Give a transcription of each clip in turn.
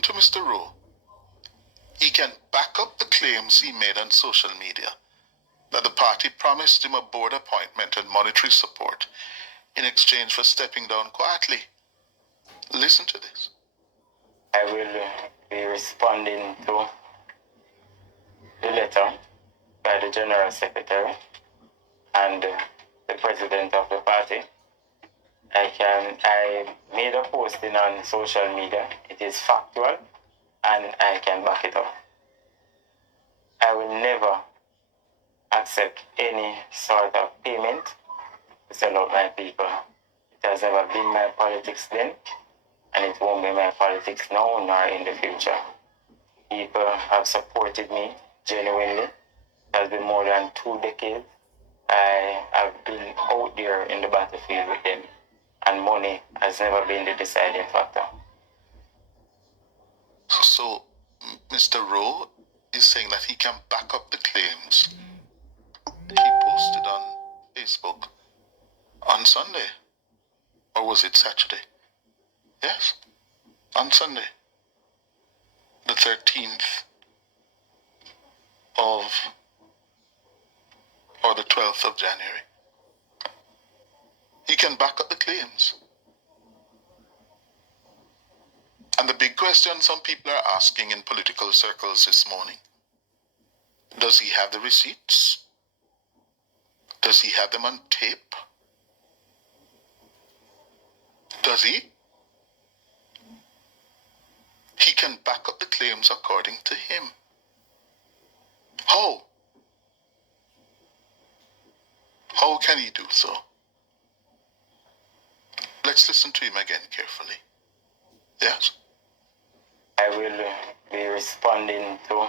To Mr. Rowe, he can back up the claims he made on social media that the party promised him a board appointment and monetary support in exchange for stepping down quietly. Listen to this. I will be responding to the letter by the General Secretary and the President of the party. I made a posting on social media. It is factual and I can back it up. I will never accept any sort of payment to sell out my people. It has never been my politics then, and it won't be my politics now nor in the future. People have supported me genuinely. It has been more than 2 decades. I have been out there in the battlefield with them, and money has never been the deciding factor. So, Mr. Rowe is saying that he can back up the claims he posted on Facebook on Sunday. Or was it Saturday? Yes, on Sunday, the 13th of, or the 12th of January. He can back up the claims. And the big question some people are asking in political circles this morning, does he have the receipts? Does he have them on tape? Does he? He can back up the claims according to him. How? How can he do so? Let's listen to him again carefully. Yes? I will be responding to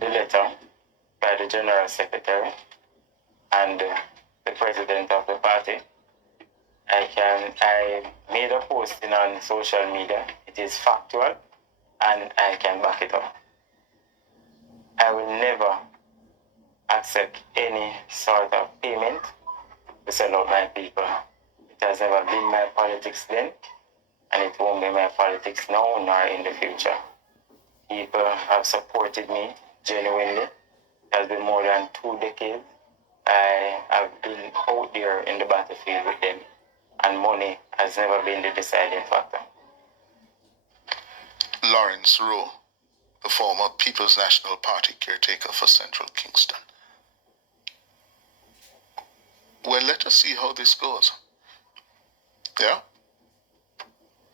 the letter by the General Secretary and the President of the party. I made a posting on social media. It is factual and I can back it up. I will never accept any sort of payment to sell out my people. It has never been my politics then, and it won't be my politics now nor in the future. People have supported me genuinely. It has been more than 2 decades. I have been out there in the battlefield with them, and money has never been the deciding factor. Lawrence Rowe, the former People's National Party caretaker for Central Kingston. Well, let us see how this goes. Yeah?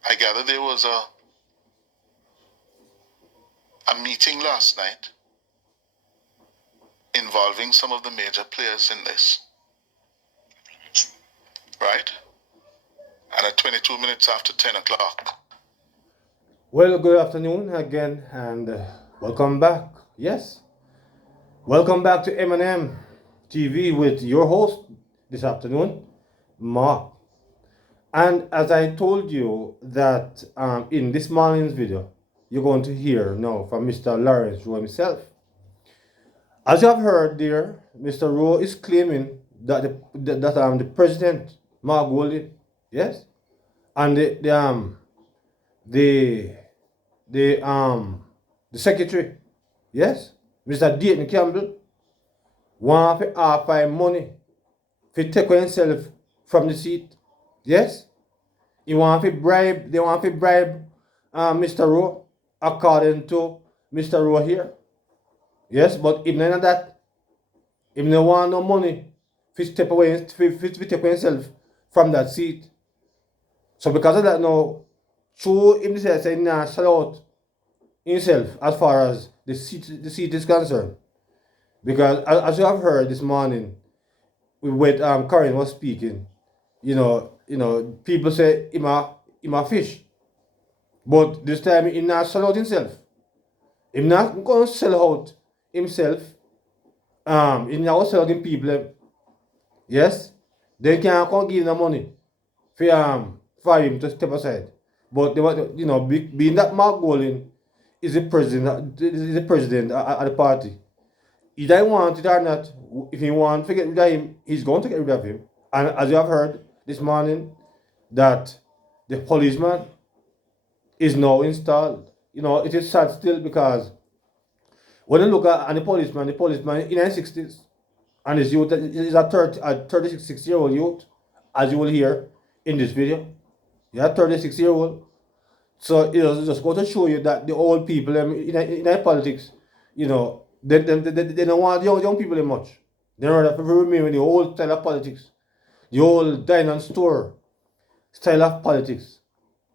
I gather there was a meeting last night involving some of the major players in this. Right? And at 22 minutes after 10 o'clock. Well, good afternoon again, and welcome back. Yes, welcome back to M&M TV with your host this afternoon, Mark. And as I told you that in this morning's video, you're going to hear now from Mr. Lawrence Rowe himself. As you have heard there, Mr. Rowe is claiming that the president, Mark Goldie, yes, and the secretary, yes, Mr. Dayton Campbell, want to offer money to take himself from the seat. Yes, they want to bribe Mr. Rowe, according to Mr. Rowe here. Yes, but if none of that, if no want no money, to step away, to take himself from that seat. So because of that now, through him say nah, sell out himself as far as the seat is concerned. Because as you have heard this morning, with Karen was speaking, you know, people say him a fish. But this time he not sell out himself. He not gonna sell out himself. He not sell out him people. Yes? They can't come give him the money for him to step aside. But they want, you know, being that Mark Golding is the president of the party. Either he want it or not, if he want to get rid of him, he's going to get rid of him. And as you have heard this morning, that the policeman is now installed. You know, it is sad still because when you look at the policeman in the 60s, and his youth is a 36-year-old youth, as you will hear in this video. Yeah, 36-year-old. So it just go to show you that the old people in politics, you know, they don't want young people that much. They don't have to remain with the old style of politics, the old dine and store style of politics.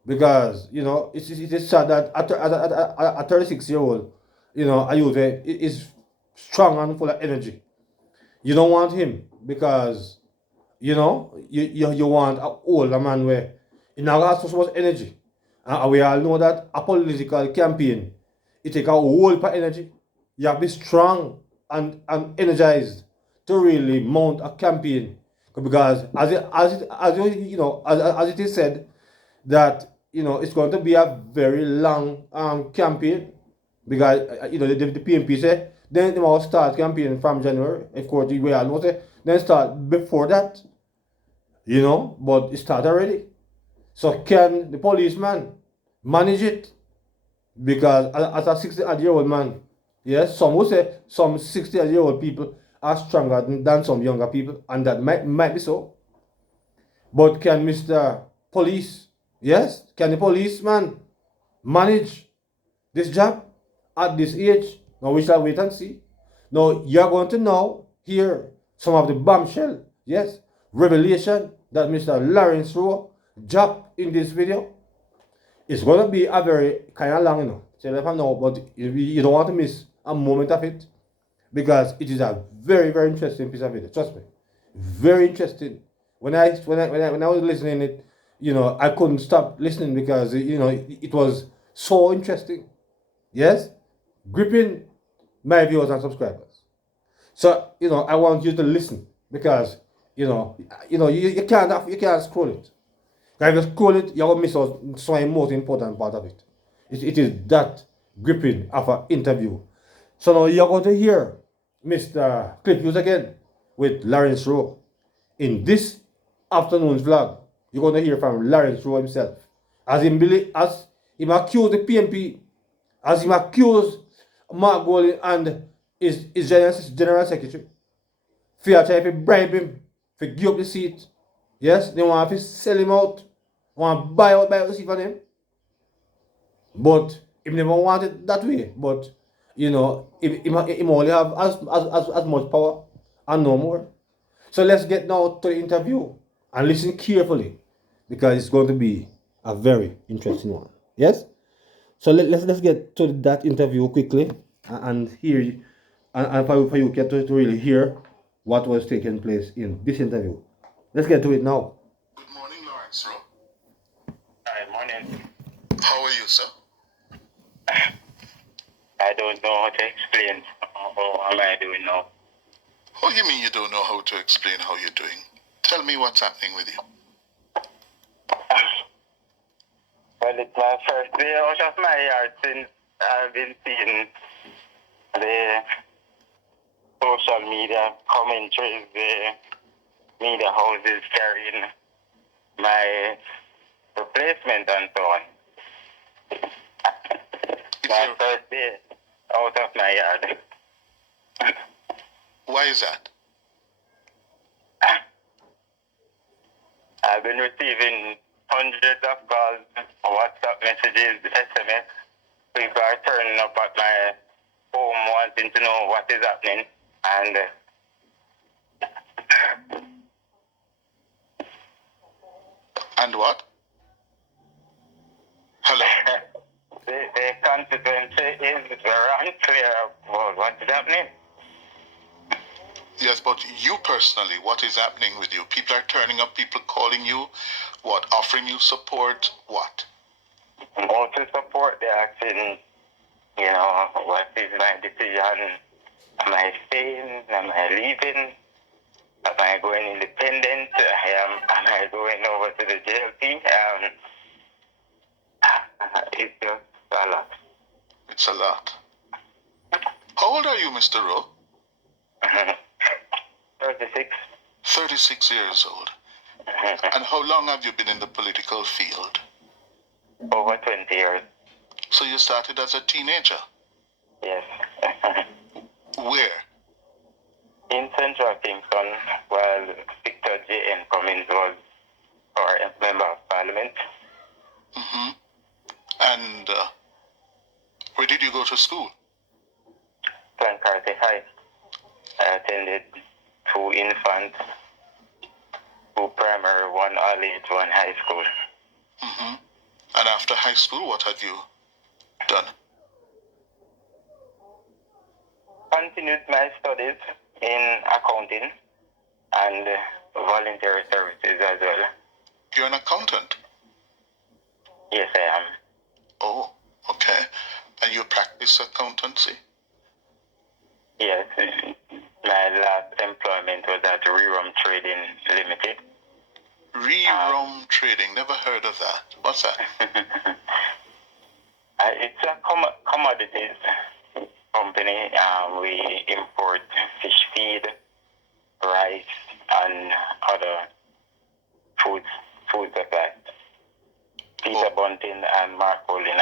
Because, you know, it is sad that a 36-year-old, you know, a youth is strong and full of energy. You don't want him because, you know, you want an older man where he now has so much energy. And we all know that a political campaign, it takes a whole lot of energy. You have to be strong and energized to really mount a campaign. Because as it is said, that, you know, it's going to be a very long campaign. Because, you know, the PMP say, then they will start campaign from January. Of course, we all know say, then start before that. You know, but it start already. So can the policeman manage it? Because as a 60-year-old man, yes, some would say some 60-year-old people are stronger than some younger people, and that might be so. But can Mr. Police, yes, can the policeman manage this job at this age? Now we shall wait and see. Now you're going to now hear some of the bombshell, yes, revelation that Mr. Lawrence Rowe dropped in this video. It's going to be a very kind of long, you know. So let them know, but you don't want to miss a moment of it because it is a very, very interesting piece of video. Trust me, very interesting. When I was listening it, you know, I couldn't stop listening because, you know, it was so interesting. Yes, gripping my viewers and subscribers. So, you know, I want you to listen because, you can't scroll it. If you scroll it, you're gonna miss out some most important part of it. It is that gripping of an interview. So now you're going to hear Mr. Clip News again with Lawrence Rowe. In this afternoon's vlog, you're going to hear from Lawrence Rowe himself. As he accused the PMP, as he accused Mark Golding and his general secretary, for trying to bribe him, to give up the seat. Yes, they want to sell him out, want to buy out the seat for them. But he never wanted that way. But, you know, he only have as much power and no more. So let's get now to the interview and listen carefully because it's going to be a very interesting one. Yes? So let's get to that interview quickly and hear and for you get to really hear what was taking place in this interview. Let's get to it now. Good morning, Lawrence Rowe. Hi, morning. How are you, sir? I don't know how to explain how am I doing now. What do you mean you don't know how to explain how you're doing? Tell me what's happening with you. Well, it's my first day out of my yard since I've been seeing the social media commentaries, the media houses carrying my replacement and so on. My first day out of my yard. Why is that? I've been receiving hundreds of calls, WhatsApp messages, SMS. People are turning up at my home wanting to know what is happening. And And what? Hello? the constituency is very unclear about what is happening. Yes, but you personally, what is happening with you? People are turning up, people calling you, what, offering you support, what? All to support, they're asking, you know, what is my decision? Am I staying? Am I leaving? Am I going independent? Am I going over to the JLP? It's just a lot. It's a lot. How old are you, Mr. Rowe? 36. 36 years old. And how long have you been in the political field? Over 20 years. So you started as a teenager. Yes. Where? In Central Kingston, while Victor J.N. Cummins was our member of parliament. Mm-hmm. And where did you go to school? Clancarty High. I attended 2 infant, 2 primary, 1 early, 1 high school. Mm-hmm. And after high school, what had you done? Continued my studies in accounting and voluntary services as well. You're an accountant? Yes, I am. Oh, okay. And you practice accountancy? Yes. My last employment was at Rowe Trading Limited. Rowe Trading, never heard of that. What's that? It's a commodities company. We import fish feed, rice, and other food supplies. Peter Bunting and Mark Olin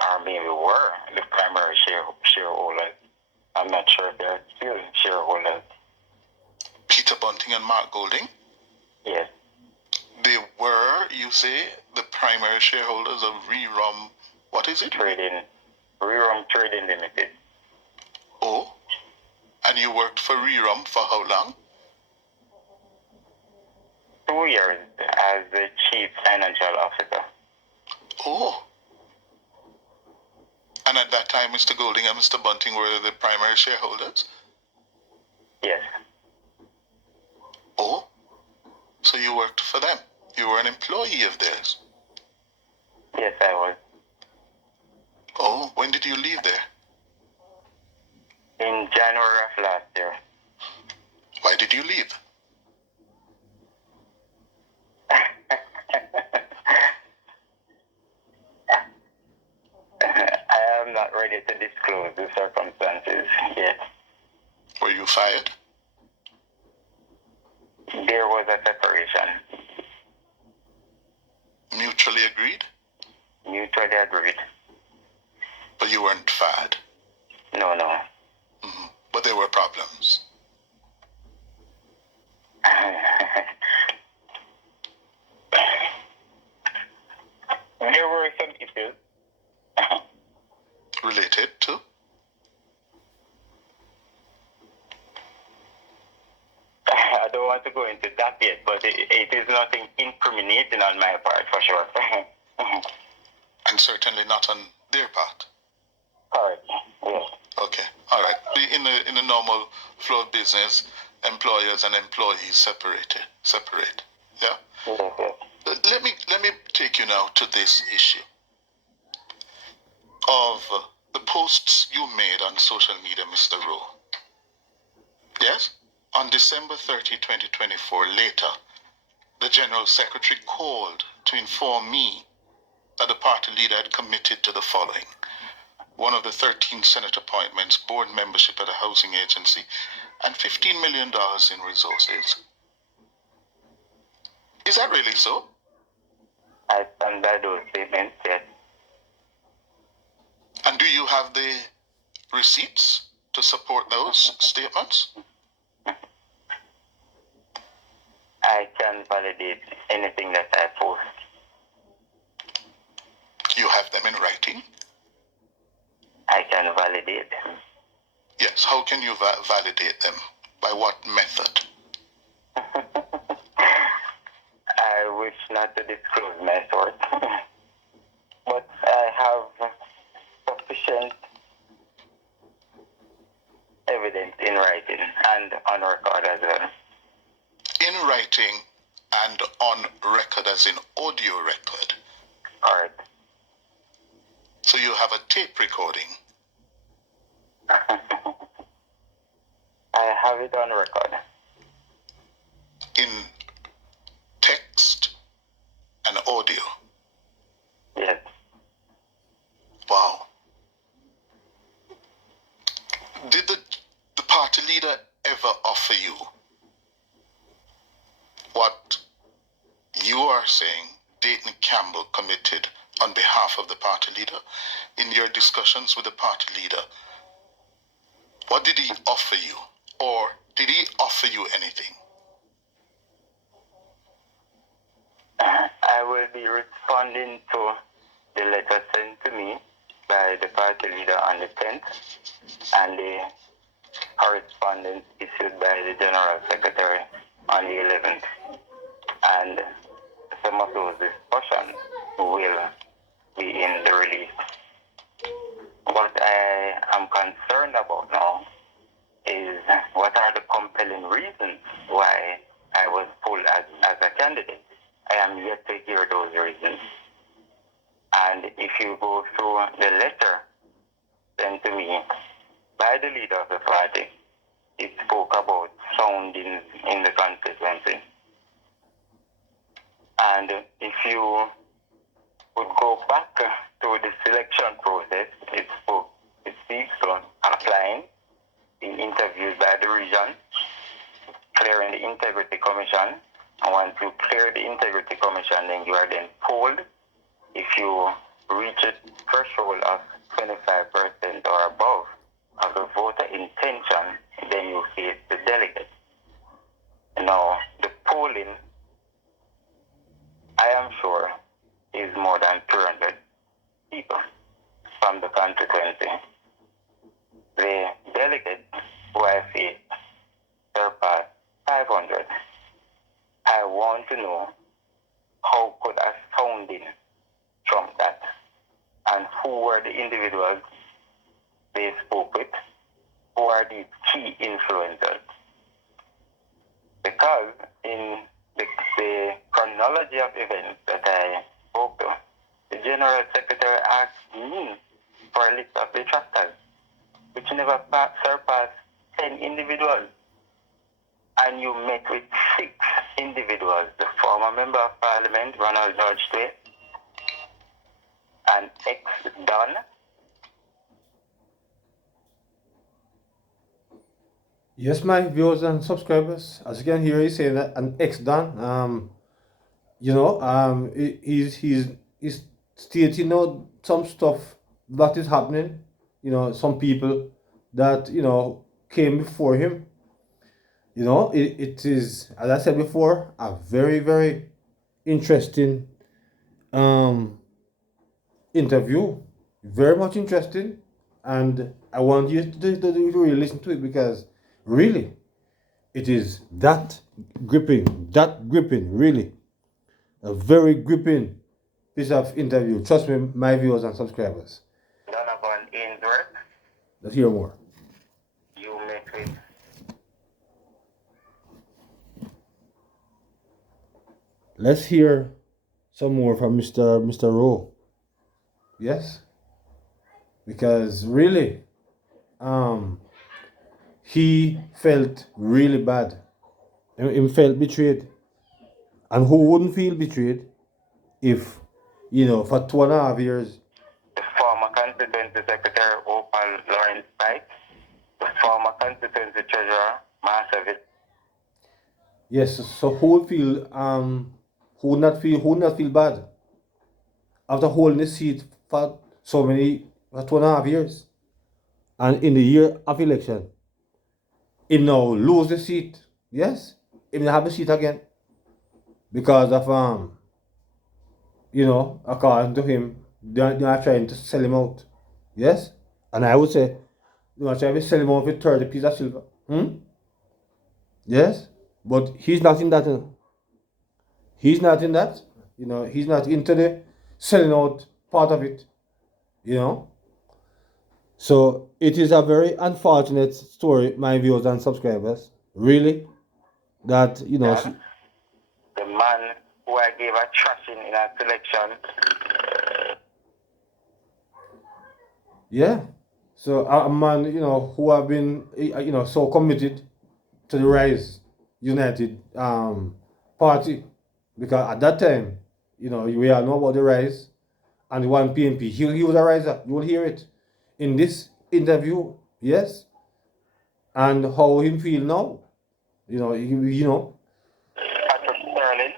are maybe were the primary shareholders. I'm not sure if they're still shareholders. Peter Bunting and Mark Golding? Yes. They were, you say, the primary shareholders of Rowe, what is it? Rowe Trading Limited. Oh, and you worked for Rowe for how long? 2 years as the chief financial officer. Oh. And at that time, Mr. Golding and Mr. Bunting were the primary shareholders? Yes. Oh, so you worked for them. You were an employee of theirs. Yes, I was. Oh, when did you leave there? In January of last year. Why did you leave? I am not ready to disclose the circumstances yet. Were you fired? There was a separation. Mutually agreed? Mutually agreed. But you weren't fired? No. Mm-hmm. But there were problems? There were some issues. Related to? I don't want to go into that yet, but it is nothing incriminating on my part, for sure. And certainly not on their part? Correct. Yes. Okay, all right. In the normal flow of business, employers and employees separate. Yeah. Yes. Let me take you now to this issue of the posts you made on social media, Mr. Rowe. Yes. On December 30, 2024, later, the General Secretary called to inform me that the party leader had committed to the following: one of the 13 Senate appointments, board membership at a housing agency, and $15 million in resources. Is that really so? I stand by those statements, yes. And do you have the receipts to support those statements? I can validate anything that I post. You have them in writing? I can validate them. Yes. How can you validate them? By what method? I wish not to disclose my source, but I have sufficient evidence in writing and on record as well. In writing and on record, as in audio record. Alright. So you have a tape recording. I have it on record. In text and audio. Yes. Wow. Did the party leader ever offer you what you are saying Dayton Campbell committed on behalf of the party leader? In your discussions with the party leader, what did he offer you? Or did he offer you anything? I will be responding to the letter sent to me by the party leader on the 10th and the correspondence issued by the General Secretary on the 11th. And some of those discussions will be in the release. What I am concerned about now is what are the compelling reasons why I was pulled as a candidate. I am yet to hear those reasons. And if you go through the letter sent to me by the leader of the party, it spoke about soundings in the constituency. And if you would go back to the selection process, it speaks on applying, being interviewed by the region, clearing the integrity commission. And once you clear the integrity commission, then you are then polled. If you reach a threshold of 25% or above of the voter intention, then you face the delegate. Now, the polling, I am sure, is more than 200 people from the constituency. The delegates who I face surpass 500. I want to know how could a sounding from that, and who were the individuals they spoke with, who are the key influencers. Because in the chronology of events that I spoke to, the General Secretary asked me for a list of detractors, which never surpassed 10 individuals. And you met with 6 individuals: the former Member of Parliament, Ronald George Tway, an ex-Don, Yes, my viewers and subscribers, as you can hear, he's saying that an ex-Don, he's stating out some stuff that is happening, some people that, came before him. It is, as I said before, a very, very interesting interview. Very much interesting. And I want you to really listen to it, because really, it is that gripping, really. A very gripping piece of interview. Trust me, my viewers and subscribers. Donovan Ainsworth. Let's hear more. You met with Let's hear some more from Mr. Rowe. Yes? Because really, he felt really bad. He felt betrayed. And who wouldn't feel betrayed if, for 2.5 years, the former constituency secretary, Opal Lawrence Pike, the former constituency treasurer, Marsavit. yes, so who would feel, who would not feel bad after holding the seat for for 2.5 years, and in the year of election, he now lose the seat. Yes, he will have the seat again because of according to him, they are trying to sell him out. Yes, and I would say they are trying to sell him out with 30 pieces of silver. Yes, but he's not in that. He's not in that. He's not into the selling out part of it. So it is a very unfortunate story, my viewers and subscribers. Really, that The man who I gave a thrashing in a selection. Yeah. So a man, who have been, so committed to the Rise United party, because at that time, we all know about the Rise and the one PNP. He was a riser. You will hear it in this interview. Yes. And how him feel now. Patrick Sterling,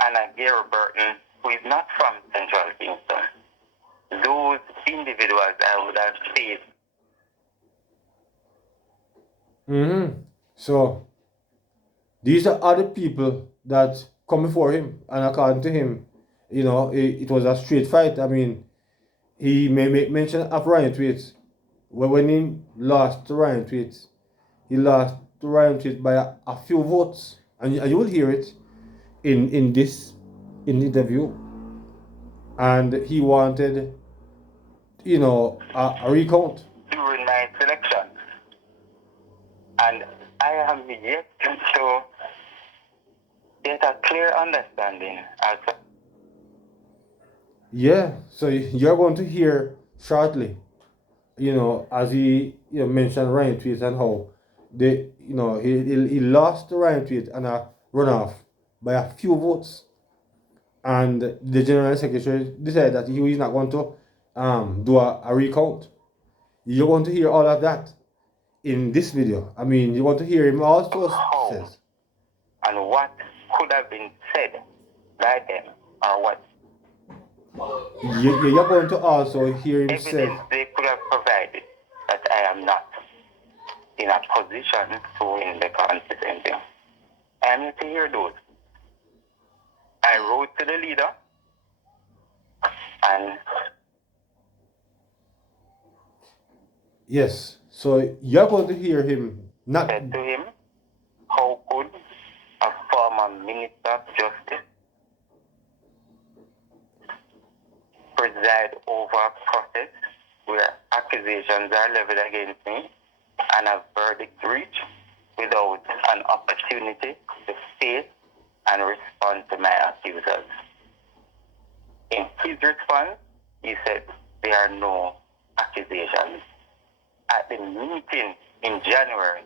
and Gary Burton, who is not from Central Kingston. Those individuals I would have faced. So these are other people that come before him, and according to him, you know, it was a straight fight. I mean, he may make mention of Ryan Tweets. When he lost to Ryan Tweets, he lost to Ryan Tweets by a few votes, and you will hear it in the interview. And he wanted, you know, a recount. During my selection. And I am yet to get a clear understanding as to. Yeah, so you're going to hear shortly, you know, as he mentioned Ryan Tweets and how he lost to Ryan Tweets and a runoff by a few votes, and the general secretary decided that he was not going to do a recount. You're going to hear all of that in this video. I mean, you want to hear him also says. And what could have been said by them, or what You're going to also hear him evidence say. they could have provided that I am not in a position to win the constituency. I am yet to hear those. I wrote to the leader and Yes, so you're going to hear him not. said to him, how could a former Minister of Justice preside over a process where accusations are leveled against me and a verdict reached without an opportunity to face and respond to my accusers. In his response, he said there are no accusations. At the meeting in January,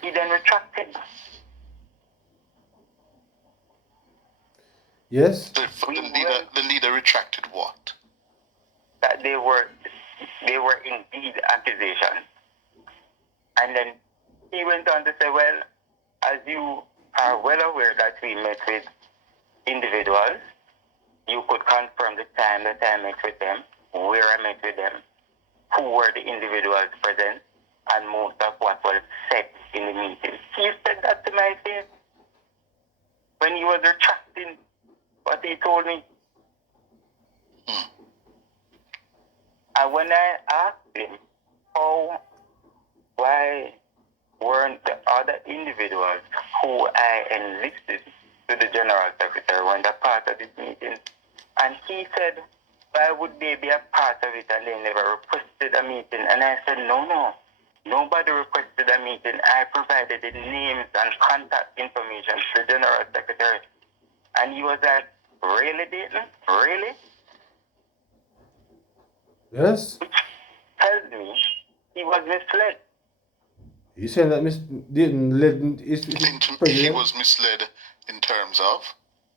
he then retracted. Yes? The leader retracted what? That they were indeed accusations. And then he went on to say, well, as you are well aware that we met with individuals, you could confirm the time that I met with them, where I met with them, who were the individuals present, and most of what was said in the meeting. He said that to my face when he was retracting what he told me. And when I asked him, why weren't the other individuals who I enlisted to the General Secretary weren't a part of this meeting? And he said, why would they be a part of it and they never requested a meeting? And I said, no. Nobody requested a meeting. I provided the names and contact information to the General Secretary. And he was like, really, Dayton? Really? Yes? Which tells me he was misled. He said that Dayton led his president. He was misled in terms of.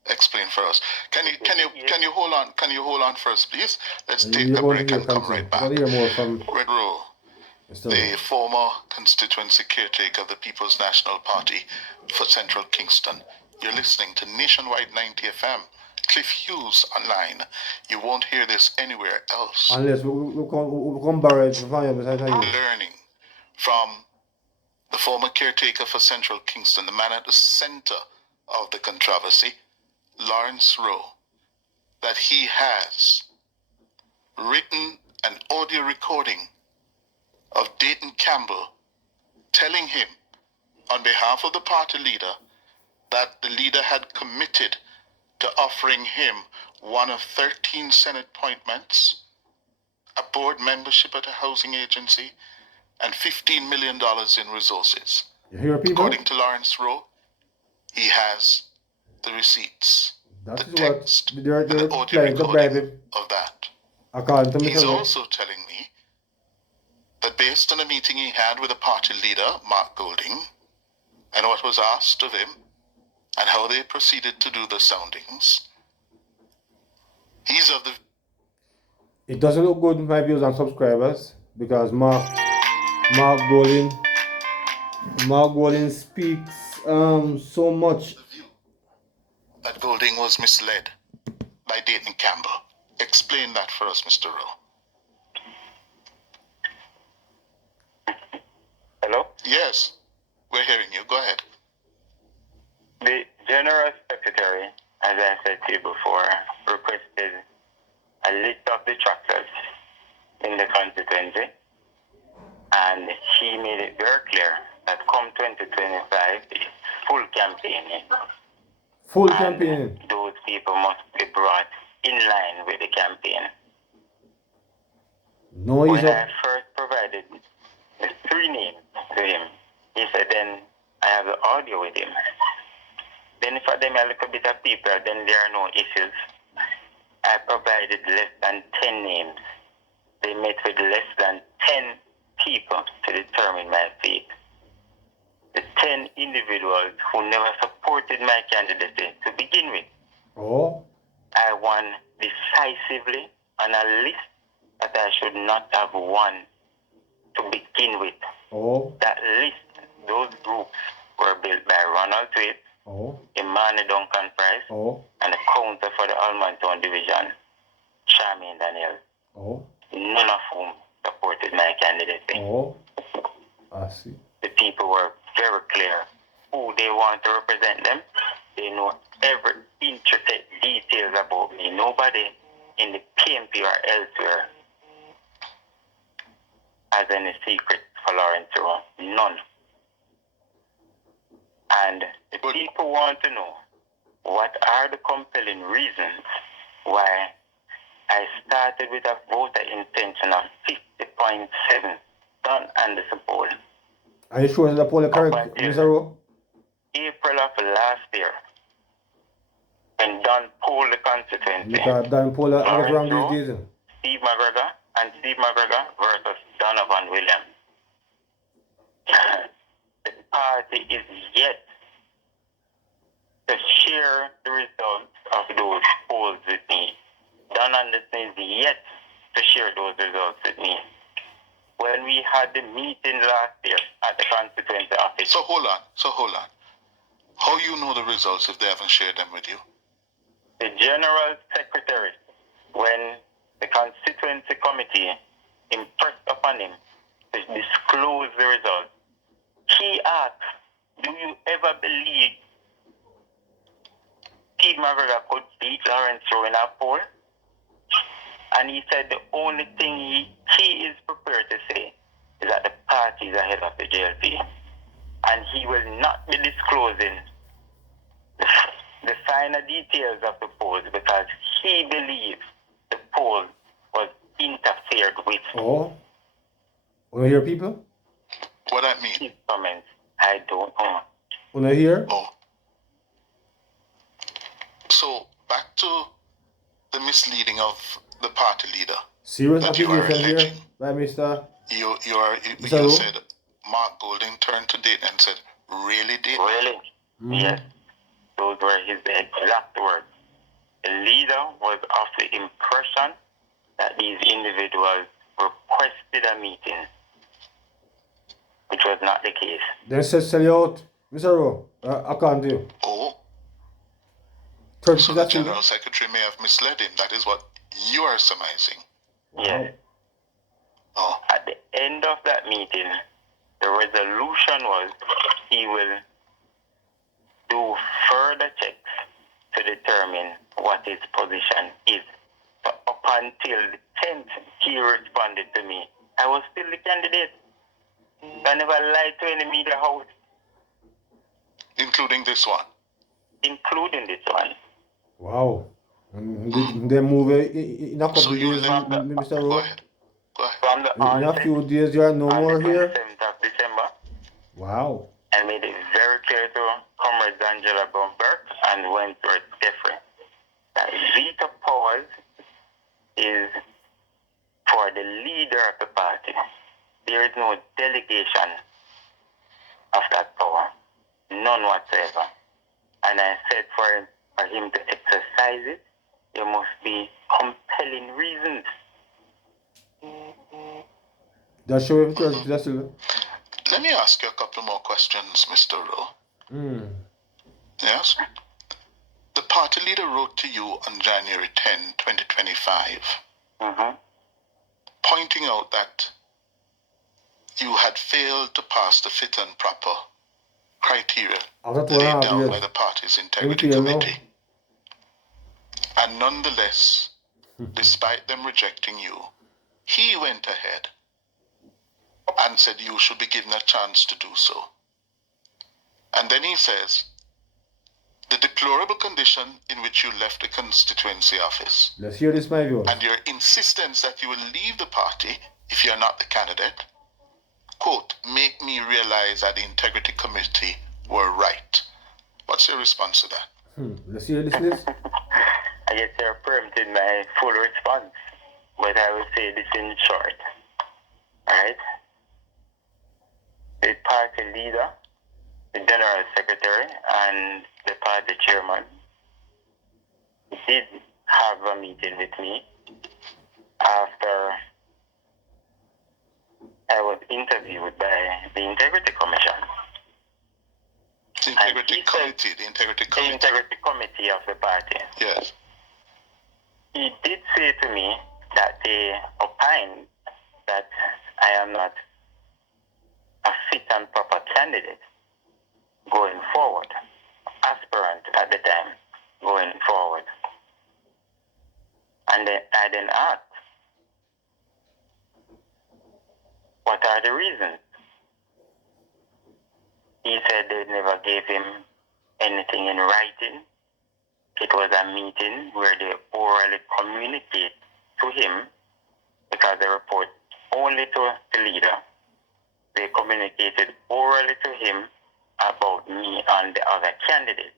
Explain for us. Can you hold on? Can you hold on first, please? Let's take a break and come right back. Red Rowe, the former constituency caretaker of the People's National Party for Central Kingston. You're listening to Nationwide 90 FM. Cliff Hughes online. You won't hear this anywhere else. Unless we come barrage learning from the former caretaker for Central Kingston, the man at the center of the controversy, Lawrence Rowe, that he has written an audio recording of Dayton Campbell telling him on behalf of the party leader that the leader had committed to offering him one of 13 Senate appointments, a board membership at a housing agency, and $15 million in resources. You hear people? According to Lawrence Rowe, he has the receipts, the text, and the audio recording of that. He's also telling me that based on a meeting he had with the party leader, Mark Golding, and what was asked of him, and how they proceeded to do the soundings, he's of the... It doesn't look good, my viewers and subscribers, because Mark Golding speaks so much. That Golding meeting was misled by Dayton Campbell. Explain that for us, Mr. Rowe. Hello? Yes, we're hearing you. Go ahead. The General Secretary, as I said to you before, requested a list of the tractors in the constituency, and he made it very clear that come 2025, it's full campaigning. Full And campaign. those people must be brought in line with the campaign. No, he's When I up. first provided the 3 names to him, he said, then I have the audio with him. Then for them a little bit of people, then there are no issues. I provided less than 10 names. They met with less than 10 people to determine my fate. The 10 individuals who never supported my candidacy to begin with, Oh, I won decisively on a list that I should not have won to begin with. oh, That list, those groups were built by Ronald Tweed, oh, Emmanuel Duncan Price, oh, and the counter for the Almonton Division, Charmaine Daniel, oh, none of whom supported my candidacy. oh. I see. The people were very clear who they want to represent them. They know every intricate details about me. Nobody in the PMP or elsewhere has any secret for Lawrence Rowe. None. And the people want to know what are the compelling reasons why I started with a voter intention of 50.7 done under support. Are you sure the poll correct, Mr. Rowe? April of last year, when Don polled the constituency, Because Dan Poll I get wrong Rowe, these days. Steve McGregor, and Steve McGregor versus Donovan Williams. The party is yet to share the results of those polls with me. Don Anderson is yet to share those results with me. When we had the meeting last year at the constituency office. So hold on. How you know the results if they haven't shared them with you? The General Secretary, when the constituency committee impressed upon him to disclose the results, he asked, do you ever believe Steve McGregor could beat Lawrence Rowe in a poll? And he said the only thing he is prepared to say is that the party is ahead of the JLP. And he will not be disclosing the finer details of the polls because he believes the poll was interfered with. Oh? Wanna hear people? What that mean? His comments, I don't know. Wanna hear? Oh. So back to the misleading of the party leader. Serious that you are accusation here alleging. by Mr. You Mr. Rowe? said Mark Golding turned to Dayton and said, really, Dayton? Really? Yes. Those were his exact words. The leader was of the impression that these individuals requested a meeting, which was not the case. Then said sell you out. Mr. Rowe, I can't do you. Oh, 30 so is the that general secretary may have misled him. That is what you are surmising. Yes. Oh, At the end of that meeting, the resolution was he will do further checks to determine what his position is. But up until the 10th, he responded to me. I was still the candidate. I never lied to any media house, including this one. including this one. Wow. And they move in a couple So you days, left. Mr. Go Rowe. ahead. Go ahead. From the In a onset, few days, you are no on more the here. 27th of December, Wow. I made it very clear to Comrades Angela Bromberg and Wentworth Jeffrey that veto powers is for the leader of the party. There is no delegation of that power, none whatsoever. And I said for him to exercise it, there must be compelling reasons. That's show if it's that's Silver. Let me ask you a couple more questions, Mr. Rowe. Yes? The party leader wrote to you on January 10, 2025, pointing out that you had failed to pass the fit and proper criteria laid down by the party's integrity committee. And nonetheless, despite them rejecting you, he went ahead and said you should be given a chance to do so. And then he says, the deplorable condition in which you left the constituency office, let's hear this, my viewers, and your insistence that you will leave the party if you're not the candidate, quote, make me realize that the integrity committee were right. What's your response to that? Let's hear this, Liz. I guess you're preempted my full response, but I will say this in short. Alright? The party leader, the general secretary, and the party chairman did have a meeting with me after I was interviewed by the Integrity Commission. The Integrity Committee, the Integrity Committee. The Integrity Committee of the party. Yes. He did say to me that they opined that I am not a fit and proper candidate going forward, aspirant at the time going forward. And then I then asked, what are the reasons? He said they never gave him anything in writing. It was a meeting where they orally communicate to him, because they report only to the leader. They communicated orally to him about me and the other candidates.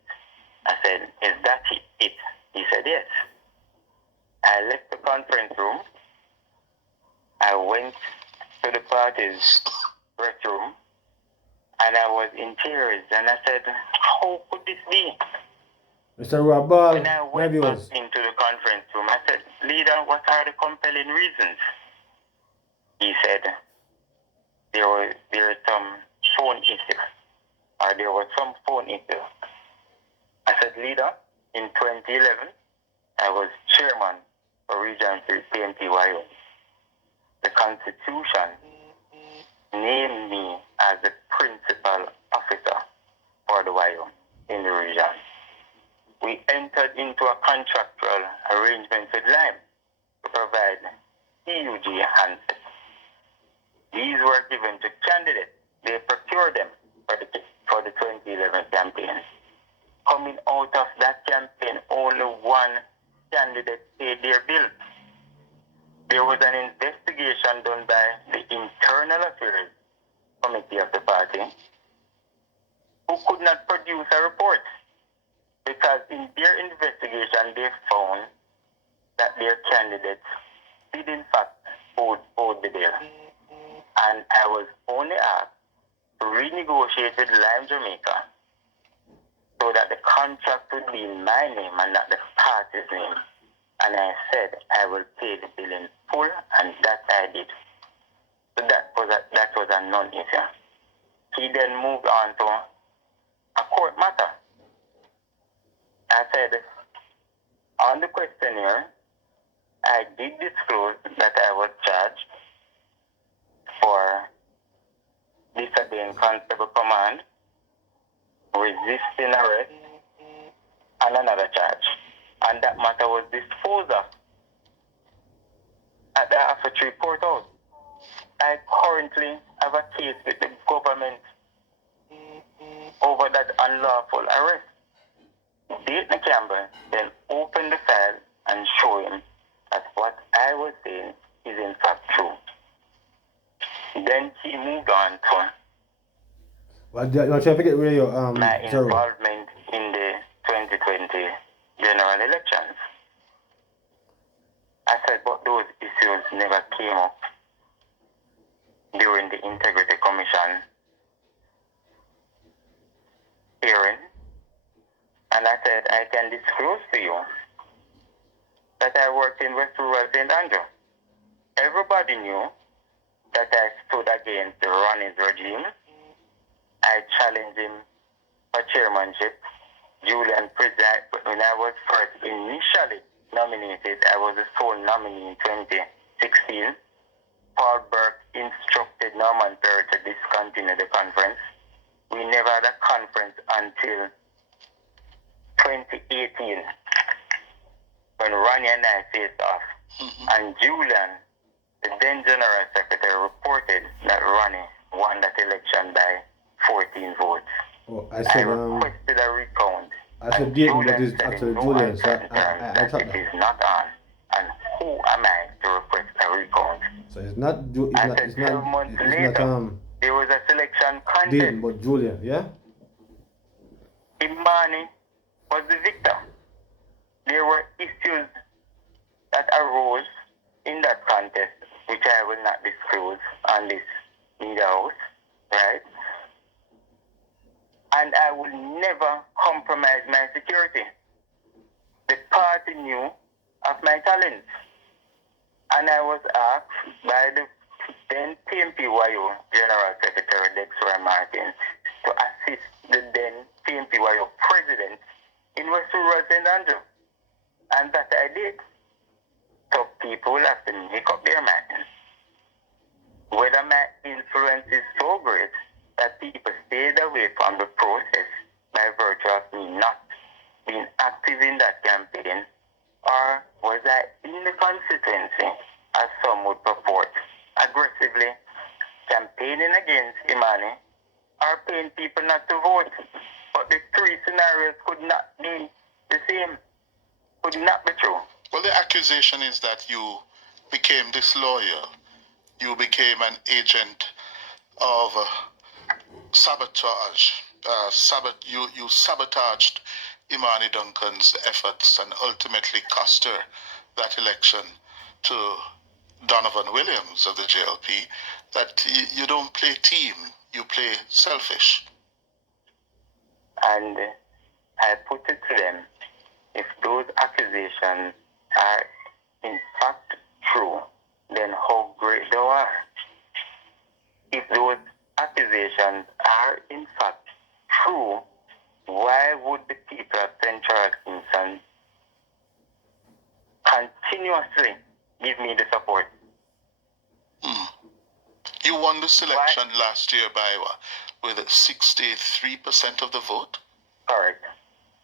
I said, is that it? He said, yes. I left the conference room. I went to the party's restroom, and I was in tears. And I said, how could this be? Mr. Rabal, when I went back into the conference room, I said, leader, what are the compelling reasons? He said, there was some phone issue, or there was some phone issue. I said, leader, in 2011, I was chairman for Region 3 PMPYO. The Constitution named me as the principal officer for the YO in the region. We entered into a contractual arrangement with Lime to provide EUG handsets. These were given to candidates. They procured them for the 2011 campaign. Coming out of that campaign, only one candidate paid their bill. There was an investigation done by the Internal Affairs Committee of the party, who could not produce a report, because in their investigation they found that their candidates did in fact owe the bill. And I was only asked to renegotiate with Lime Jamaica so that the contract would be in my name and not the party's name. And I said I will pay the bill in full, and that I did. So that was a non-issue. He then moved on to a court matter. I said, on the questionnaire, I did disclose that I was charged for disobeying constable command, resisting arrest, and another charge. And that matter was disposed of at the After Courthouse. I currently have a case with the government over that unlawful arrest. Dayton Campbell then opened the file and showed him that what I was saying is in fact true. Then he moved on to my involvement in the 2020 general elections. I said, but those issues never came up during the Integrity Commission hearing. And I said, I can disclose to you that I worked in West Rural St. Andrew. Everybody knew that I stood against the Ronnie's regime. I challenged him for chairmanship Julian presided. When I was first initially nominated, I was the sole nominee in 2016. Paul Burke instructed Norman Perry to discontinue the conference. We never had a conference until 2018 when Ronnie and I faced off. And Julian, the then General Secretary, reported that Ronnie won that election by 14 votes. Oh, I requested a recount. I said Dayton, but it's actually Julian, so I thought it is not on. And who am I to request a recount? So it's not it's not 12 months later, there was a selection contest. Dayton, but Julian, yeah? Imani was the victor. There were issues that arose in that contest, which I will not disclose on this media house, right? And I will never compromise my security. The party knew of my talents. And I was asked by the then PMPYO General Secretary Dexter Martin to assist the then PMPYO President in West Rural St. Andrew. And that I did. So people will have to make up their minds. Whether my influence is so great that people stayed away from the process by virtue of me not being active in that campaign, or was I in the constituency, as some would purport, aggressively campaigning against Imani, or paying people not to vote? But the three scenarios could not be the same, could not be true. Well, the accusation is that you became disloyal. You became an agent of sabotage. You sabotaged Imani Duncan's efforts and ultimately cost her that election to Donovan Williams of the JLP. That you don't play team, you play selfish. And I put it to them, if those accusations are in fact true, then how great they are. If those accusations are in fact true, why would the people of Central Kingston continuously give me the support? You won the selection last year by what? With 63% of the vote? Correct.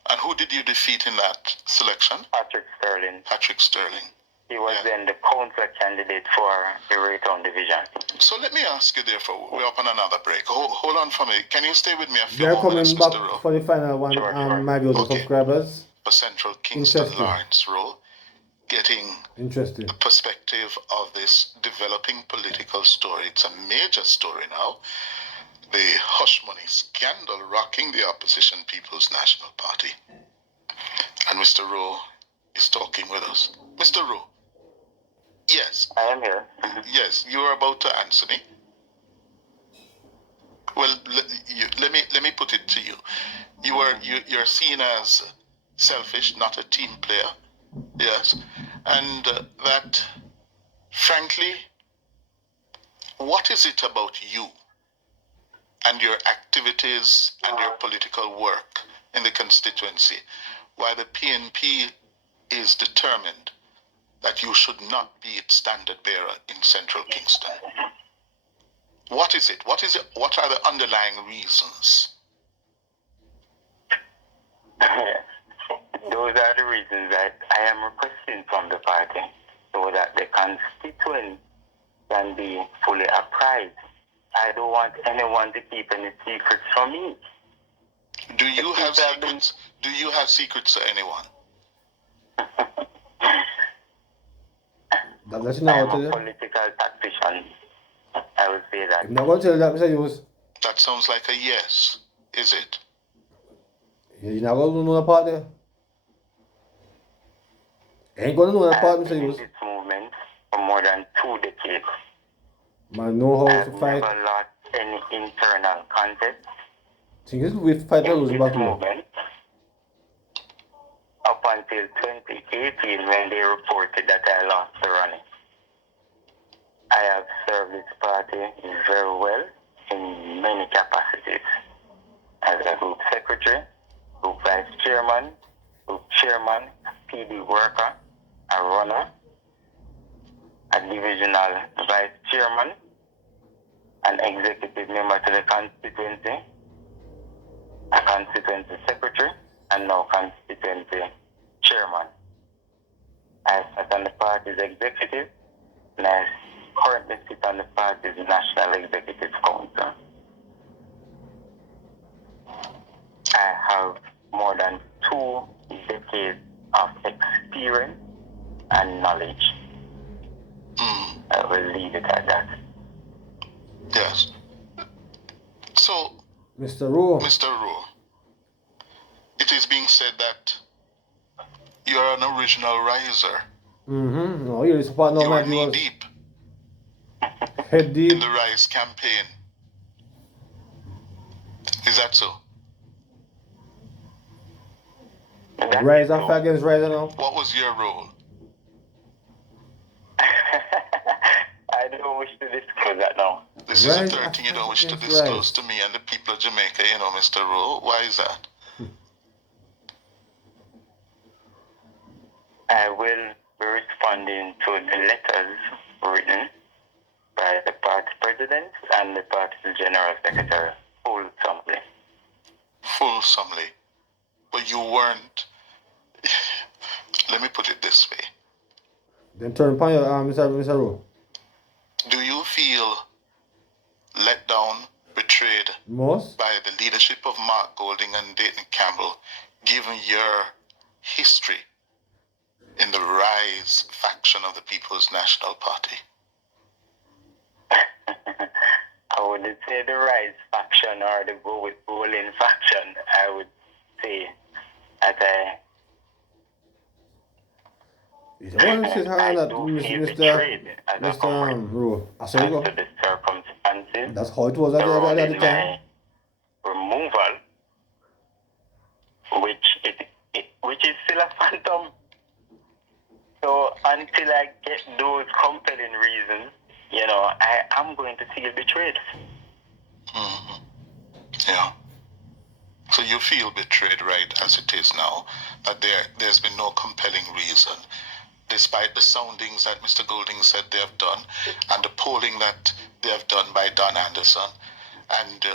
And who did you defeat in that selection? Patrick Sterling. Patrick Sterling. He was then the council candidate for the Raytown division. So let me ask you, therefore, we're up on another break. Hold on for me. Can you stay with me a few They're moments, coming Mr. Rowe? back for the final one, Sure. my viewers and Okay. subscribers. For Central Kingston, Lawrence Rowe, getting Interesting. the perspective of this developing political story. It's a major story now. The hush money scandal rocking the opposition People's National Party. And Mr. Rowe is talking with us. Mr. Rowe. Yes. I am here. Yes, you are about to answer me. Well, let me put it to you. You're seen as selfish, not a team player. Yes, and that, frankly, what is it about you and your activities and your political work in the constituency why the PNP is determined that you should not be its standard bearer in Central Kingston? What is it? What are the underlying reasons? Those are the reasons that I am requesting from the party, so that the constituents can be fully apprised. I don't want anyone to keep any secrets from me. Do you have secrets? Do you have secrets to anyone? That's I not am what a political tactician. I will say that. I'm not going to tell you that, Mr. Hughes. That sounds like a yes, is it? You're not going to know the part there. Ain't going to know the part, I've Mr. been in Hughes. this movement for more than 2 decades. Man, know how to I've fight. never lost any internal contest. Thing is, we fight and in lose this battle. movement up until 2018 when they reported that I lost the running. I have served this party very well in many capacities. As a group secretary, group vice chairman, group chairman, PD worker, a runner, a divisional vice chairman, an executive member to the constituency, a constituency secretary, and now constituency chairman. I sat on the party's executive, and I currently sit on the party's National Executive Council. I have more than 2 decades of experience and knowledge. I will leave it at that. Yes. So, Mr. Rowe. Mr. Rowe, it is being said that you're an original riser. No, you're support no You my were knee viewers. deep Head in deep. the Rise campaign. Is that so? Rise up against Rise now. What was your role? I don't wish to disclose that now. This is the Rise third thing you don't wish to against disclose Rise. to me and the people of Jamaica, you know, Mr. Rowe. Why is that? I will be responding to the letters written by the party president and the party's general secretary fulsomely. Fulsomely. But you weren't. Let me put it this way. Then turn upon your Mr. Rowe. Do you feel let down, betrayed Most? by the leadership of Mark Golding and Dayton Campbell, given your history in the Rise faction of the People's National Party? I wouldn't say the Rise faction or the Go with Bowling faction. I would say that Is the one says I that do feel betrayed as a comrade Rowe. I say as go. to the circumstances That's how it was at the surrounding time. my removal, which is still a phantom. So until I get those compelling reasons, you know, I am going to feel betrayed. Yeah. So you feel betrayed right as it is now, that there's been no compelling reason, despite the soundings that Mr. Golding said they have done, and the polling that they have done by Don Anderson. And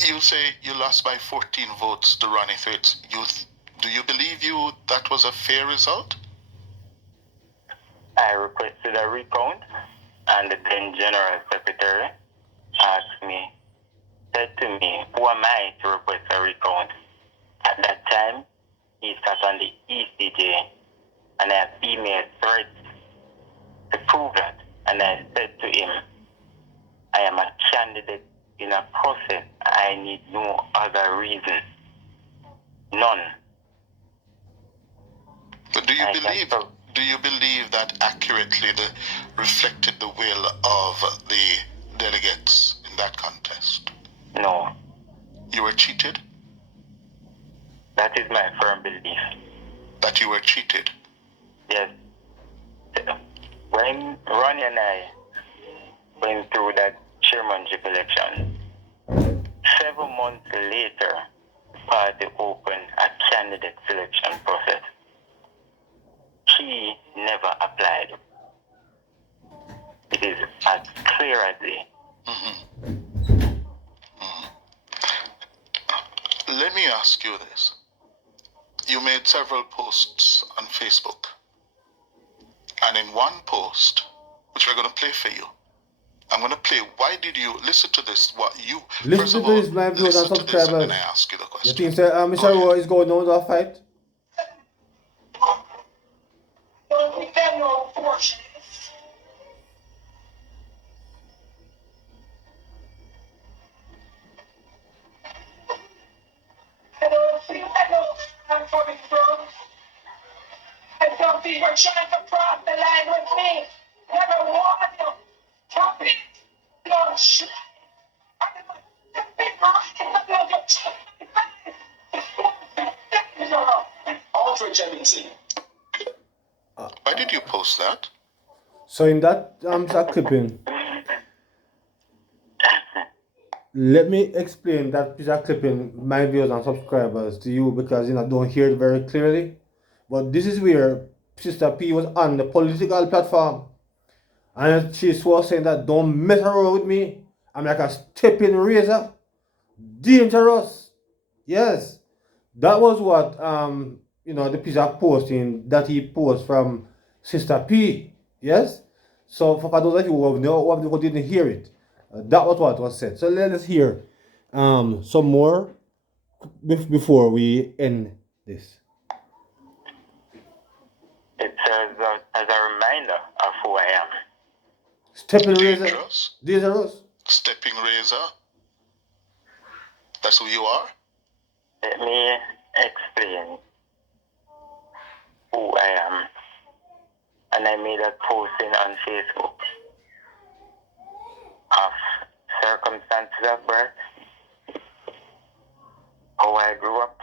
you say you lost by 14 votes to Ronnie Thwaites Youth. Do you believe that was a fair result? I requested a recount, and the then General Secretary said to me, who am I to request a recount? At that time, he sat on the ECJ, and I have emailed threats to prove that. And I said to him, I am a candidate in a process. I need no other reason. None. But do you believe that accurately reflected the will of the delegates in that contest? No. You were cheated? That is my firm belief. That you were cheated? Yes. When Ronnie and I went through that chairmanship election, 7 months later, the party opened a candidate selection process. She never applied. It is as clear as day. Let me ask you this. You made several posts on Facebook. And in one post, which we're going to play for you, I'm going to play, why did you, listen to this, Listen to this, my viewers and listen to this, and then subscribers. I ask you the You question. think Mr. Rowe is going on with a fight? Don't give them no portions. I don't feel I know I'm coming from. I don't feel you're trying to cross the line with me. Never want you. Stop it. No shit. Ultra 17. Why did you post that? So in that clipping, Let me explain that piece of clipping, my viewers and subscribers, to you because don't hear it very clearly. But this is where Sister P was on the political platform, and she was saying that don't mess around with me. I'm like a stepping razor, dangerous. Yes, that was what the piece of posting that he posted from Sister P. Yes, so for those of you who didn't hear it, that was what was said. So let us hear some more before we end this. It serves as a reminder of who I am. Stepping razor, Dangerous. dangerous. Stepping razor. That's who you are? Let me explain who I am. And I made a posting on Facebook of circumstances of birth, how I grew up.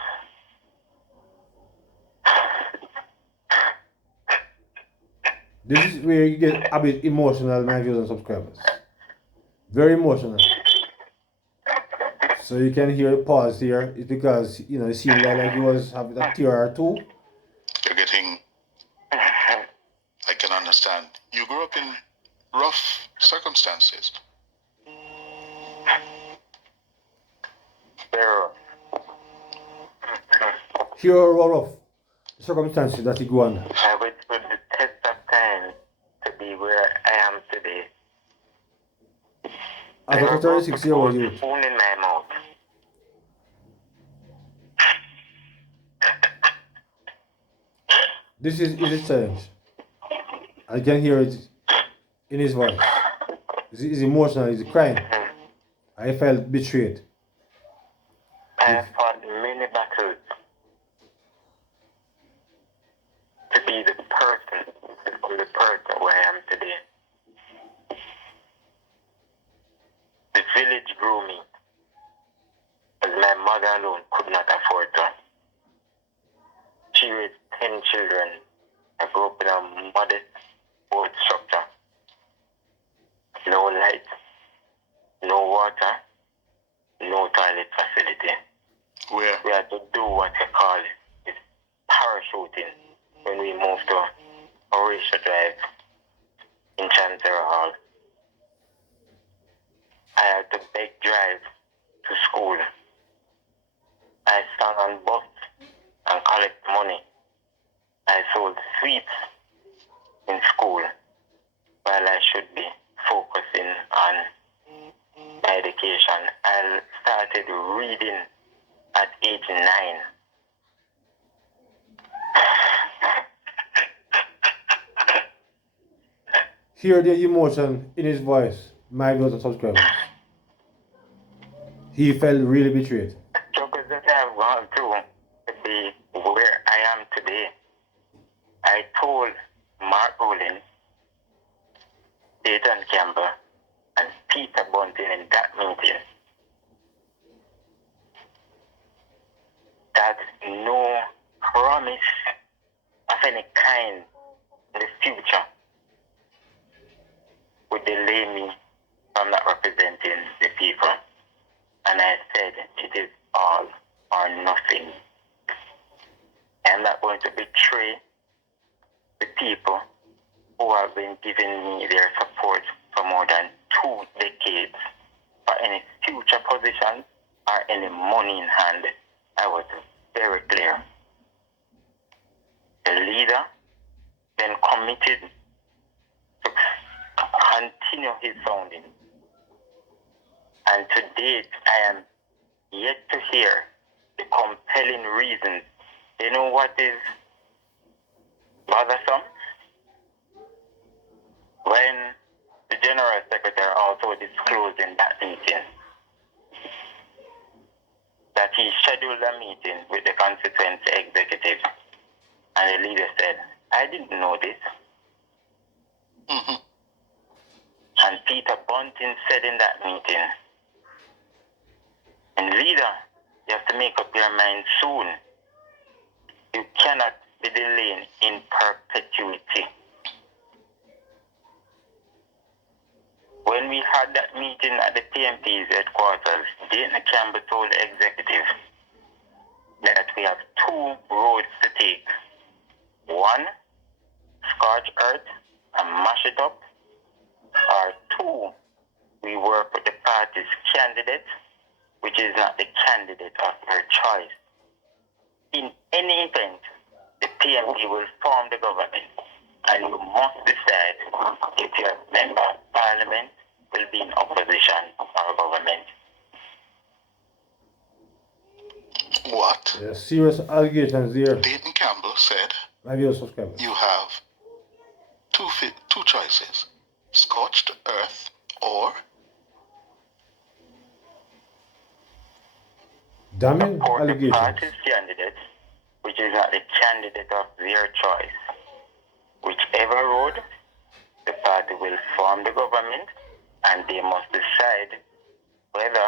This is where you get a bit emotional, my viewers and subscribers. Very emotional. So you can hear the pause here. It's because it seemed like he was having a tear or two. You're getting. I can understand. You grew up in rough circumstances. There. Here are all of circumstances that he grew under. I went through the test of time to be where I am today. As a 36-year-old youth. Spoon in my mouth. This is his challenge. I can hear it in his voice. He's emotional, he's crying. I felt betrayed. I have fought many battles to be the person, to become the person who I am today. The village grew me, as my mother alone could not afford to. She raised 10 children. I grew up in a modest board structure. No light, no water, no toilet facility. Where? We had to do what you call is parachuting when we moved to Horatio Drive in Chantera Hall. I had to beg drive to school. I sat on bus and collect money. I sold sweets in school while I should be focusing on my education. I started reading at age 9. Hear the emotion in his voice, my viewers and subscribers. He felt really betrayed. Struggles that I have gone through to be where I am today. I told Mark Rowling, Dayton Campbell, and Peter Bunting in that meeting that no promise of any kind in the future would delay me from not representing the people. And I said, it is all or nothing. I'm not going to betray the people who have been giving me their support for more than 2 decades for any future position or any money in hand. I was very clear. The leader then committed to continue his sounding. And to date, I am yet to hear the compelling reasons. You know what is bothersome? When the General Secretary also disclosed in that meeting that he scheduled a meeting with the constituency executive, and the leader said, I didn't know this. Mm-hmm. And Peter Bunting said in that meeting, and leader, you have to make up your mind soon. You cannot be delaying in perpetuity. When when we had that meeting at the PMP's headquarters, Dayton Campbell told the executive that we have two roads to take. One, scorch earth and mash it up, or two, we work with the party's candidate, which is not the candidate of their choice. In any event, the PMP will form the government, and you must decide if your member of parliament will be in opposition or government. What? Serious allegations there. Dayton Campbell said My viewers, subscribers. you have two choices: scorched earth or Damning Support the allegations. party's candidate, which is not the candidate of their choice. Whichever road, the party will form the government, and they must decide whether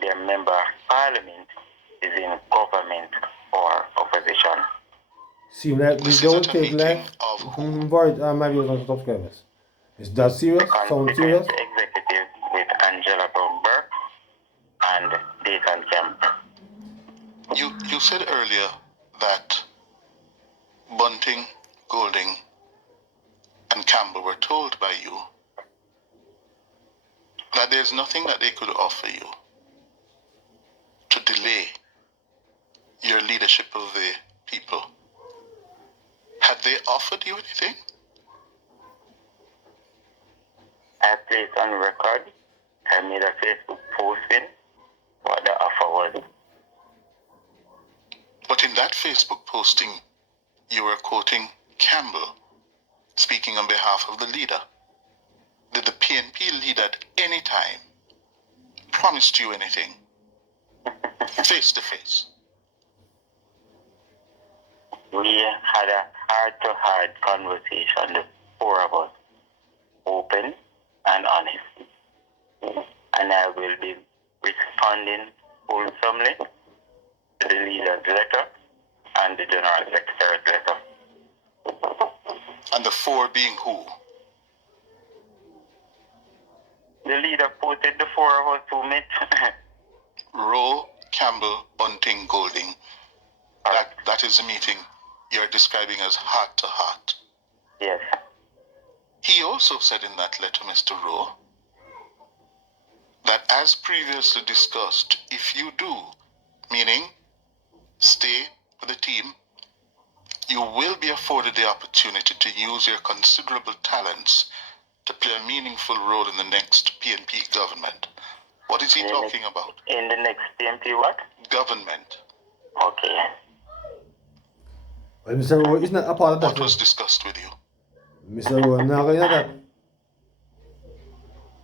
their member of parliament is in government or opposition. Seem like we This don't isn't a take meeting less. of who? My viewers and subscribers. Is that serious? Sound serious? Constituent executive with Angela Brown Burke and Dayton Campbell. You said earlier that Bunting, Golding, and Campbell were told by you that there's nothing that they could offer you to delay your leadership of the people. Had they offered you anything? I placed on record, I made a Facebook posting what the offer was. But in that Facebook posting, you were quoting Campbell, speaking on behalf of the leader. Did the PNP leader at any time promise you anything? Face to face. We had a heart-to-heart conversation, the four of us, open and honest. And I will be responding wholesomely to the leader's letter and the general secretary's letter. And the four being who? The leader quoted the four of us who met. Rowe, Campbell, Bunting, Golding. That is a meeting you're describing as heart to heart. Yes. He also said in that letter, Mr. Rowe, that as previously discussed, if you do, meaning stay with the team, you will be afforded the opportunity to use your considerable talents to play a meaningful role in the next PNP government. What is he talking about? In the next PMP what? Government. Okay. Well, Mr. Rowe is not a part of that. What was discussed with you? Mr. Rowe, not going to that.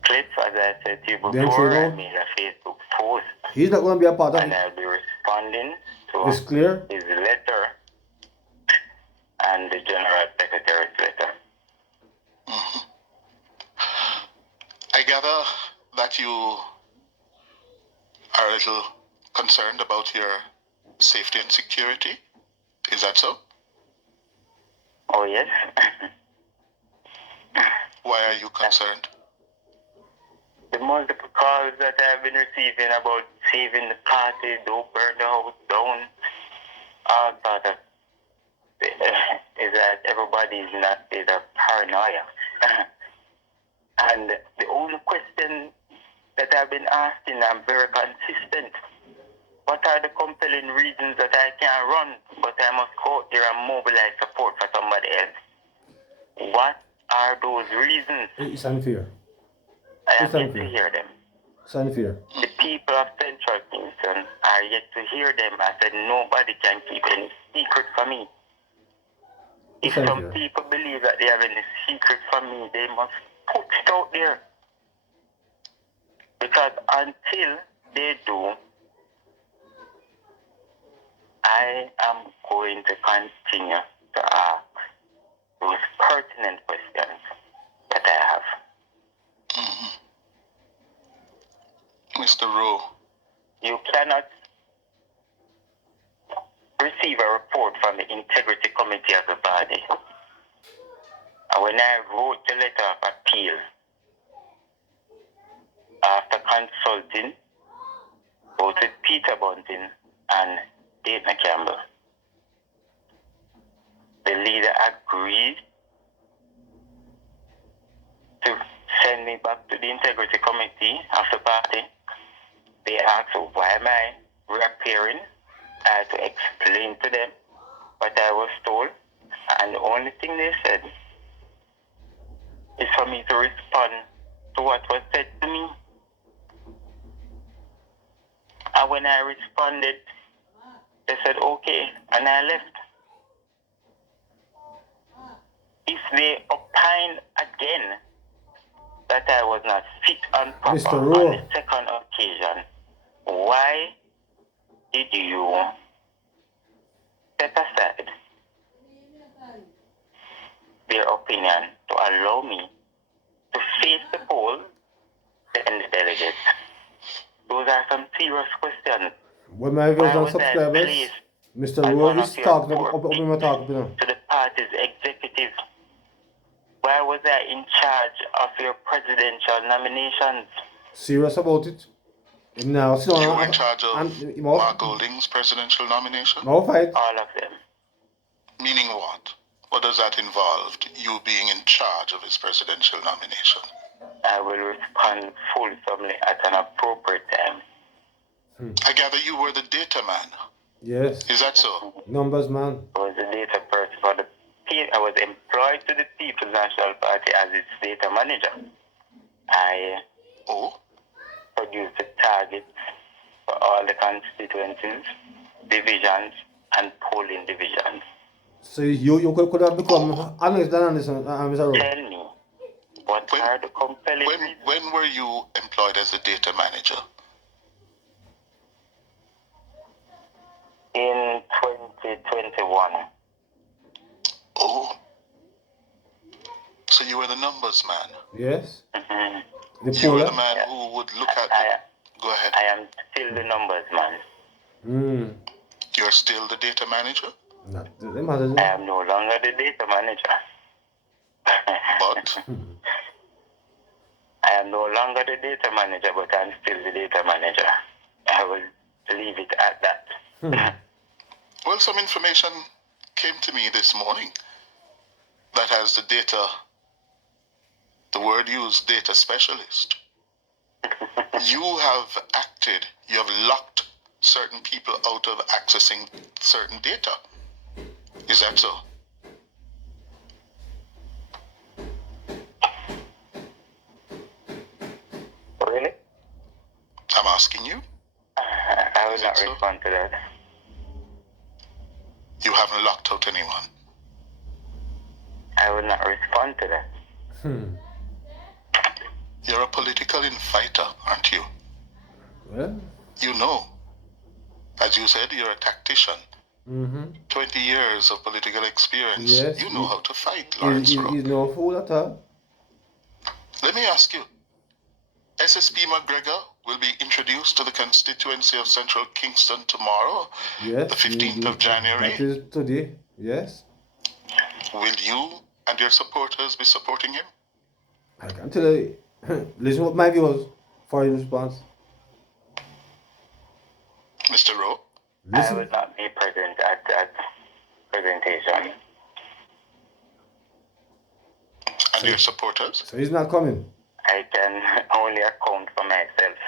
Clips, as I said to you Then before, say no. I made a Facebook post. He's not going to be a part of And it. I'll be responding to It's clear? his letter and the general secretary's letter. I gather that you are a little concerned about your safety and security. Is that so? Oh, yes. Why are you concerned? The multiple calls that I've been receiving about saving the party, don't burn the house down, all sort of is that everybody is in a state of paranoia. And the only question that I've been asking, I'm very consistent. What are the compelling reasons that I can't run, but I must go out there and mobilize support for somebody else? What are those reasons? It's unfair. I It's have yet unfair. to hear them. It's unfair. The people of Central Kingston are yet to hear them. I said nobody can keep any secret from me. If It's some unfair. people believe that they have any secret from me, they must put it out there. Because until they do, I am going to continue to ask those pertinent questions that I have. Mr. Rowe, You cannot receive a report from the Integrity Committee of the body. And when I wrote the letter of appeal, consulting both with Peter Bunting and Dana Campbell. The leader agreed to send me back to the integrity committee of the party. They asked why am I reappearing. I had to explain to them what I was told, and the only thing they said is for me to respond to what was said to me. And when I responded, they said okay, and I left. If they opine again that I was not fit and proper Mr. on Rowe. the second occasion, why did you set aside their opinion to allow me to face the poll and the delegates? Those are some serious questions. When my viewers Why and was I subscribers, placed Mr. as Rowe one is of your talking four about picks my talk now. to the party's executive? Why was I in charge of your presidential nominations? Serious about it. Him now sit You down were in charge of and Mark Golding's presidential nomination? no fight. All of them. Meaning what? What does that involve? You being in charge of his presidential nomination? I will respond fulsomely at an appropriate time. I gather you were the data man. Yes. Is that so? Numbers man. I was the data person for the I was employed to the People's National Party as its data manager. I Oh? produced the targets for all the constituencies, divisions, and polling divisions. So you could have become honest than honest, Mr. Rowe. Tell me, what are the compelling reasons? When were you employed as a data manager? In 2021. Oh. So you were the numbers man. Yes. Mm-hmm. The You were polar. the man who would look at the... Go ahead. I am still the numbers man. You're still the data manager? Not the matter. I am no longer the data manager. But I am no longer the data manager, but I'm still the data manager. I will leave it at that. well, some information came to me this morning that has the data, the word used, data specialist. You have acted, you have locked certain people out of accessing certain data. Is that so? Really? I'm asking you. I will not so? respond to that. You haven't locked out anyone. I will not respond to that. You're a political infighter, aren't you? Well. You know. As you said, you're a tactician. 20 years of political experience. Yes, you know how to fight, Lawrence Rowe. He's no fool at all. Let me ask you. SSP McGregor will be introduced to the constituency of Central Kingston tomorrow, Yes. the 15th of January. That is today. Yes. Will you and your supporters be supporting him? I can tell you. Listen what my viewers for your response. Mr. Rowe? I will not be present at that presentation. And your supporters? So he's not coming. I can only account for myself.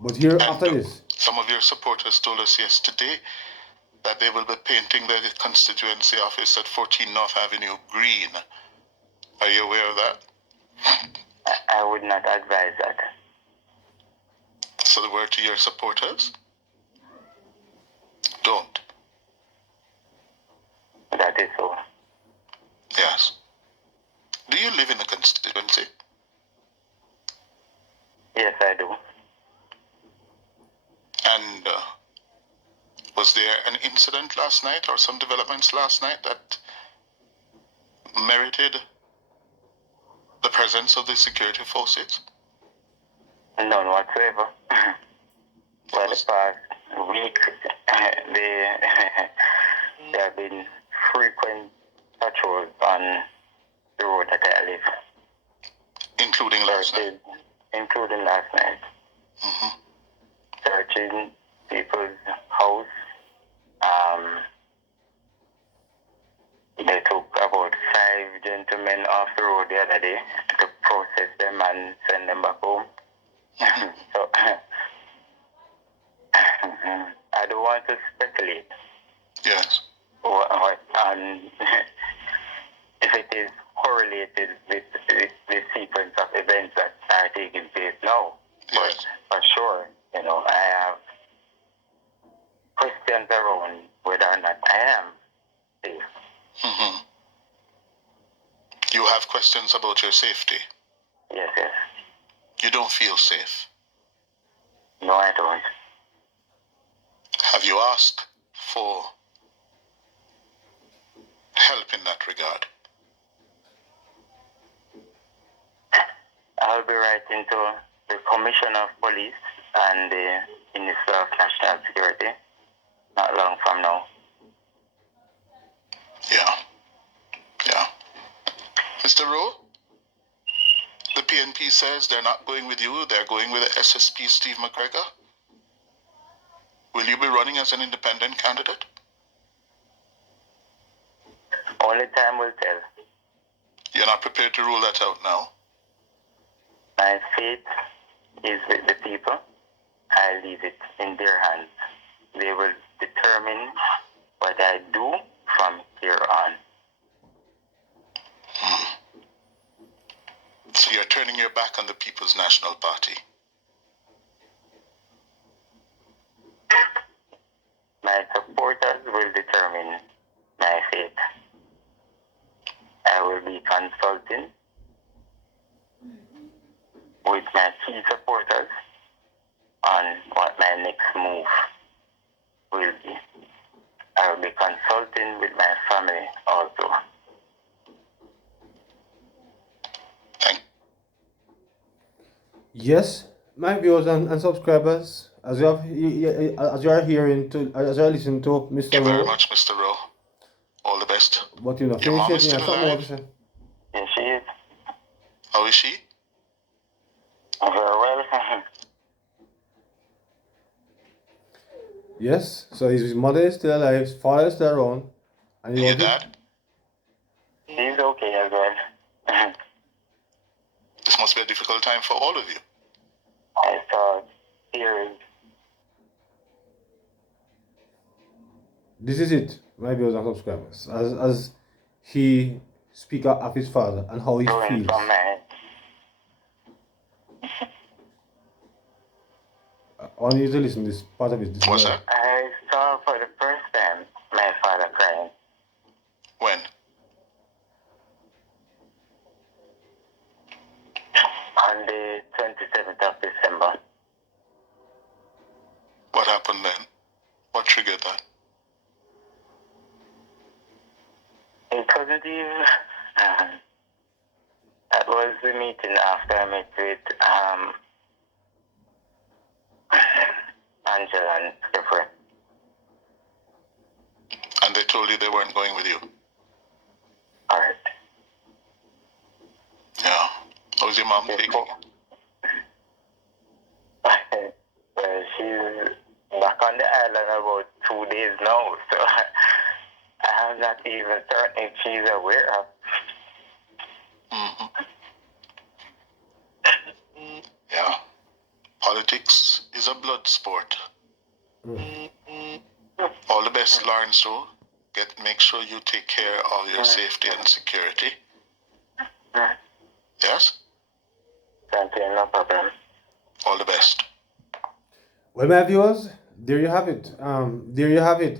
But here And after this. some of your supporters told us yesterday that they will be painting the constituency office at 14 North Avenue green. Are you aware of that? I would not advise that. So the word to your supporters? Don't. That is so. Yes. Do you live in the constituency? Yes, I do. And was there an incident last night or some developments last night that merited the presence of the security forces? None whatsoever. For the past week, there have been frequent patrols on the road that I live. Including last night? including last night. Mm-hmm. Searching people's house. They took about 5 gentlemen off the road the other day to process them and send them back home. So I don't want to speculate. Yes. What if it is correlated with the sequence of events that are taking place now. Yes. But for sure, I have questions around whether or not I am safe. Mm-hmm. You have questions about your safety. Yes. You don't feel safe. No, I don't. Have you asked for help in that regard? I'll be writing to the Commissioner of Police and the Minister of National Security not long from now. Yeah. Mr. Rowe, the PNP says they're not going with you, they're going with the SSP Steve McGregor. Will you be running as an independent candidate? Only time will tell. You're not prepared to rule that out now? My faith is with the people. I leave it in their hands. They will determine what I do from here on. So you're turning your back on the People's National Party? My supporters will determine my fate. I will be consulting with my key supporters on what my next move will be. I will be consulting with my family also. Yes, my viewers and subscribers, as you are listening to Mr. Thank you very Rowe. much, Mr. Rowe. All the best. But Your finish mom it, is still something more to alive? say. Yes, she is. How is she? Very well. Yes, so his mother is still alive, his father is still around. And And your dad? She's okay as well. This must be a difficult time for all of you. I saw tears. This is it, my viewers and subscribers. As he speak of his father and how he Going feels. from my I want you to listen to this part of it. This What's is that? I saw for the first time my father crying. When? On the 27th of December. What happened then? What triggered that? In positive, that was the meeting after I met with Angela and Stephen. And they told you they weren't going with you? Alright. Yeah. How's your mom taking it? Well, she's back on the island about 2 days now, so I'm not even certain if she's aware of. Mm-hmm. Yeah. Politics is a blood sport. All the best, Lawrence Rowe. Make sure you take care of your safety and security. Yes? Thank you, no problem. All the best. Well, my viewers, there you have it.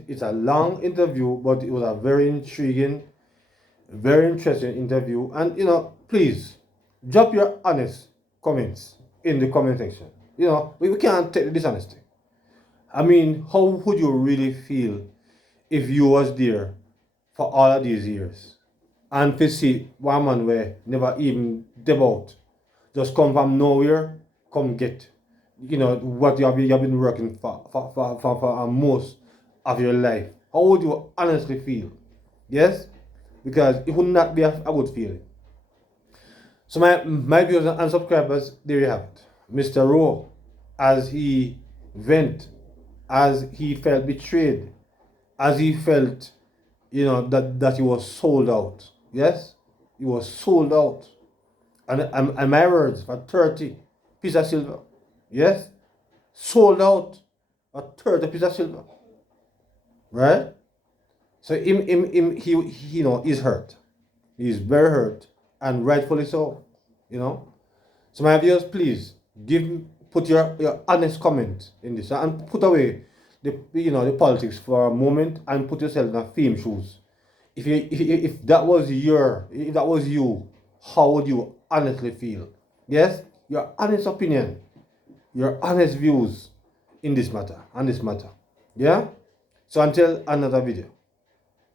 It's a long interview, but it was a very intriguing, very interesting interview. And please drop your honest comments in the comment section. We can't take the dishonesty. I mean, how would you really feel if you was there for all of these years and to see one man where never even devout, just come from nowhere, come get what you have been working for most of your life? How would you honestly feel? Yes, because it would not be a good feeling. So my viewers and subscribers, there you have it. Mr. Rowe, as he went, as he felt betrayed, as he felt, that he was sold out. Yes? He was sold out. And my words, for 30 piece of silver. Yes? Sold out for 30 piece of silver. Right? So he's hurt. He's very hurt, and rightfully so. So my viewers, please put your honest comment in this, and put away the politics for a moment, and put yourself in a theme shoes. If that was you, how would you honestly feel? Yes, your honest opinion, your honest views on this matter. Yeah. So until another video.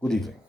Good evening.